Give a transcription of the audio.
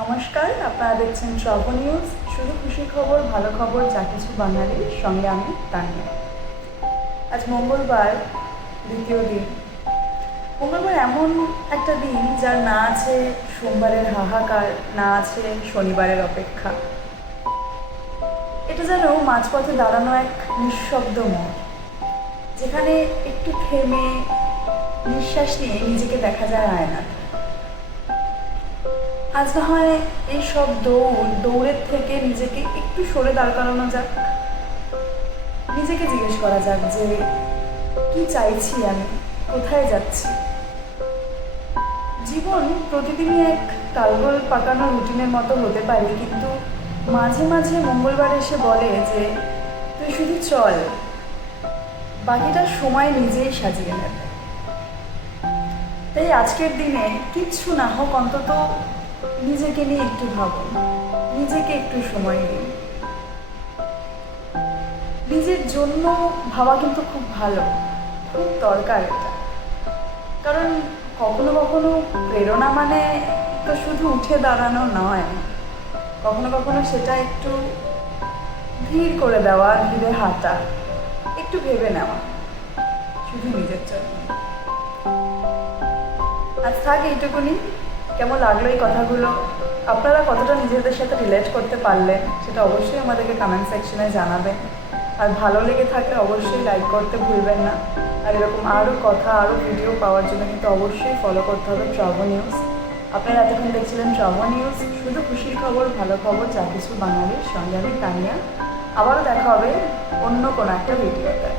নমস্কার, আপনারা দেখছেন ট্রাভো নিউজ। শুধু খুশি খবর, ভালো খবর, যা কিছু বাঙালির সঙ্গে আমি, তানিয়া। আজ মঙ্গলবার, দ্বিতীয় দিন। মঙ্গলবার এমন একটা দিন যার না আছে সোমবারের হাহাকার, না আছে শনিবারের অপেক্ষা। এটা যেন মাঝপথে দাঁড়ানো এক নিঃশব্দ মোড় যেখানে একটু থেমে নিঃশ্বাস নিয়ে নিজেকে দেখা যায় আয়নাতে আজ না হয় এই সব দৌড়, দৌড়ের থেকে নিজেকে একটু সরে দাঁড় করানো যাক। নিজেকে জিজ্ঞেস করা যাক যে, কি চাইছি আমি? কোথায় যাচ্ছি? জীবন প্রতিদিনই এক তালগোল পাকানো রুটিনের মতো হতে পারে, কিন্তু মাঝে মাঝে মঙ্গলবার এসে বলে যে, তুই শুধু চল। বাকিটা সময় নিজেই সাজিয়ে নেবে। তাই আজকের দিনে কিচ্ছু না হোক, অন্তত নিজেকে নিয়ে একটু ভাবুন নিজেকে একটু সময় দিন নিজের জন্য ভাবা কিন্তু খুব ভালো। খুব দরকার এটা। কারণ কখনো কখনো প্রেরণা মানে তো শুধু উঠে দাঁড়ানো নয়। কখনো কখনো সেটা একটু ধীর করে দেওয়া, ধীরে হাঁটা, একটু ভেবে নেওয়া। শুধু নিজের জন্য। আজ থাক এইটুকুনি। কেমন লাগল এই কথাগুলো? আপনারা কতটা নিজেদের সাথে রিলেট করতে পারলেন সেটা অবশ্যই আমাদেরকে কমেন্ট সেকশনে জানাবেন। আর ভালো লেগে থাকলে অবশ্যই লাইক করতে ভুলবেন না। আর এরকম আরও কথা আরও ভিডিও পাওয়ার জন্য কিন্তু অবশ্যই ফলো করতে হবে ট্রাভো নিউজ আপনারা এতক্ষণ দেখছিলেন ট্রাভো নিউজ শুধু খুশির খবর, ভালো খবর, যা কিছু বাঙালির সঙ্গে আমি তানিয়া। আবারও দেখা হবে অন্য কোনো একটা ভিডিওতে